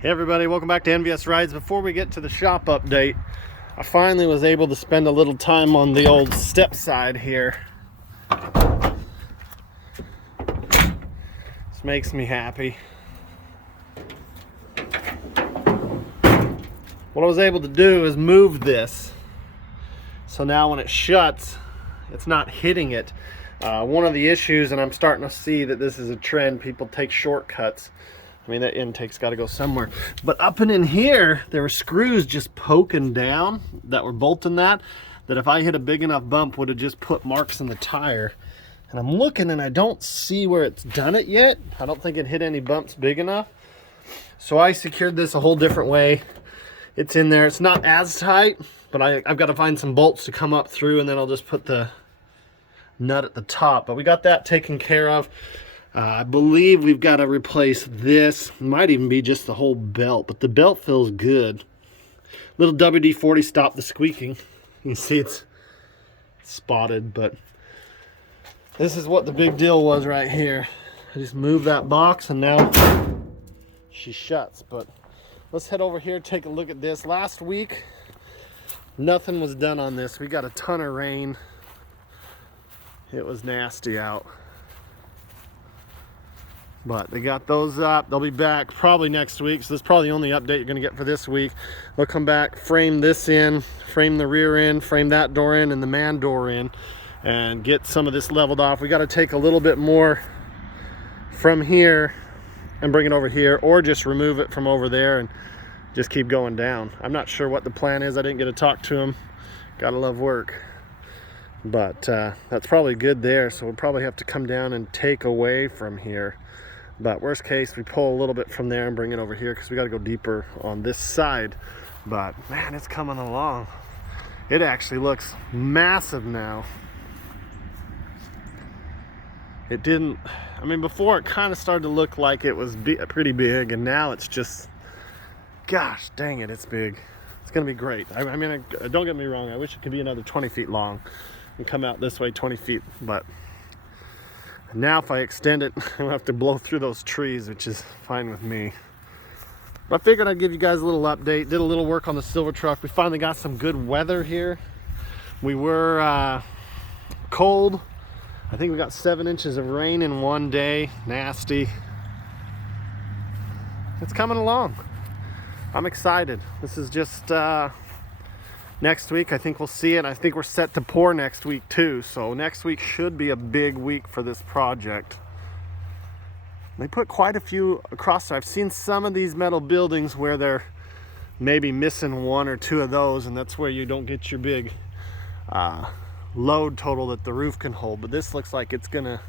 Hey everybody, welcome back to NVS Rides. Before we get to the shop update, I finally was able to spend a little time on the old step side here. This makes me happy. What I was able to do is move this, so now when it shuts, it's not hitting it. One of the issues, and I'm starting to see that this is a trend, people take shortcuts. I mean, that intake's got to go somewhere. But up and in here, there were screws just poking down that were bolting that if I hit a big enough bump would have just put marks in the tire. And I'm looking and I don't see where it's done it yet. I don't think it hit any bumps big enough. So I secured this a whole different way. It's in there. It's not as tight, but I've got to find some bolts to come up through, and then I'll just put the nut at the top. But we got that taken care of. I believe we've got to replace this. Might even be just the whole belt, but the belt feels good. Little WD-40 stopped the squeaking. You can see it's spotted, but this is what the big deal was right here. I just moved that box and now she shuts. But let's head over here, take a look at this. Last week, nothing was done on this. We got a ton of rain. It was nasty out. But they got those up. They'll be back probably next week. So this is probably the only update you're going to get for this week. They'll come back, frame this in, frame the rear in, frame that door in, and the man door in, and get some of this leveled off. We got to take a little bit more from here and bring it over here, or just remove it from over there and just keep going down. I'm not sure what the plan is. I didn't get to talk to him. Gotta love work. But that's probably good there. So we'll probably have to come down and take away from here. But worst case, we pull a little bit from there and bring it over here because we got to go deeper on this side. But man, it's coming along. It actually looks massive now. It didn't, I mean, before it kind of started to look like it was pretty big, and now it's just, gosh dang it, it's big. It's going to be great. I mean, don't get me wrong, I wish it could be another 20 feet long and come out this way 20 feet, but now if I extend it, I'll have to blow through those trees, which is fine with me. But I figured I'd give you guys a little update. Did a little work on the silver truck. We finally got some good weather here. We were cold. I think we got 7 inches of rain in one day. Nasty. It's coming along. I'm excited. This is just next week. I think we'll see it. I think we're set to pour next week too. So next week should be a big week for this project. They put quite a few across there. I've seen some of these metal buildings where they're maybe missing 1 or 2 of those, and that's where you don't get your big load total that the roof can hold. But this looks like it's gonna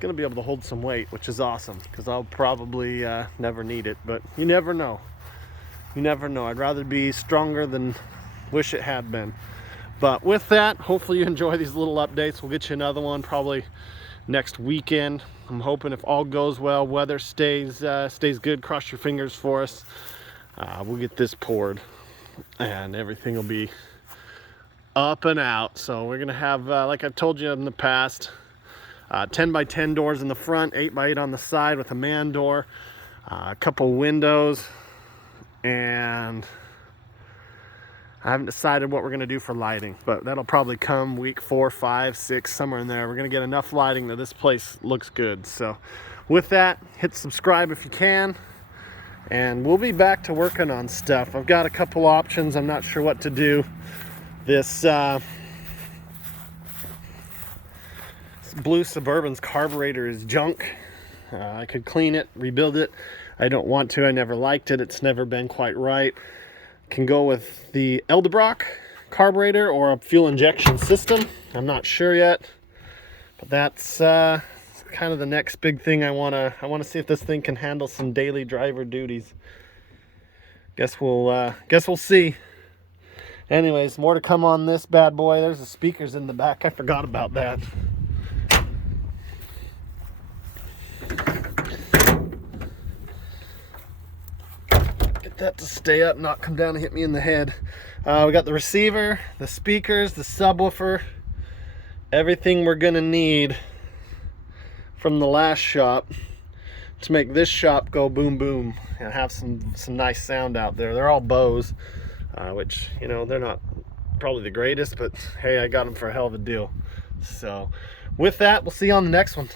be able to hold some weight, which is awesome, because I'll probably never need it, but you never know. You never know. I'd rather be stronger than wish it had been. But with that, hopefully you enjoy these little updates. We'll get you another one probably next weekend. I'm hoping if all goes well, weather stays good, cross your fingers for us, we'll get this poured and everything will be up and out. So we're gonna have, like I've told you in the past, 10 by 10 doors in the front, 8 by 8 on the side with a man door, a couple windows, and I haven't decided what we're going to do for lighting, but that'll probably come week 4, 5, 6, somewhere in there. We're going to get enough lighting that this place looks good. So with that, hit subscribe if you can, and we'll be back to working on stuff. I've got a couple options. I'm not sure what to do. This blue Suburban's carburetor is junk. I could clean it, rebuild it. I don't want to. I never liked it. It's never been quite right. Can go with the Eldebrock carburetor or a fuel injection system. I'm not sure yet, but that's kind of the next big thing. I want to see if this thing can handle some daily driver duties. Guess we'll see. Anyways, more to come on this bad boy. There's the speakers in the back. I forgot about that. That to stay up, not come down and hit me in the head. We got the receiver, the speakers, the subwoofer, everything we're gonna need from the last shop to make this shop go boom boom and have some nice sound out there. They're all Bose, which, you know, they're not probably the greatest, but hey, I got them for a hell of a deal. So with that, we'll see you on the next one.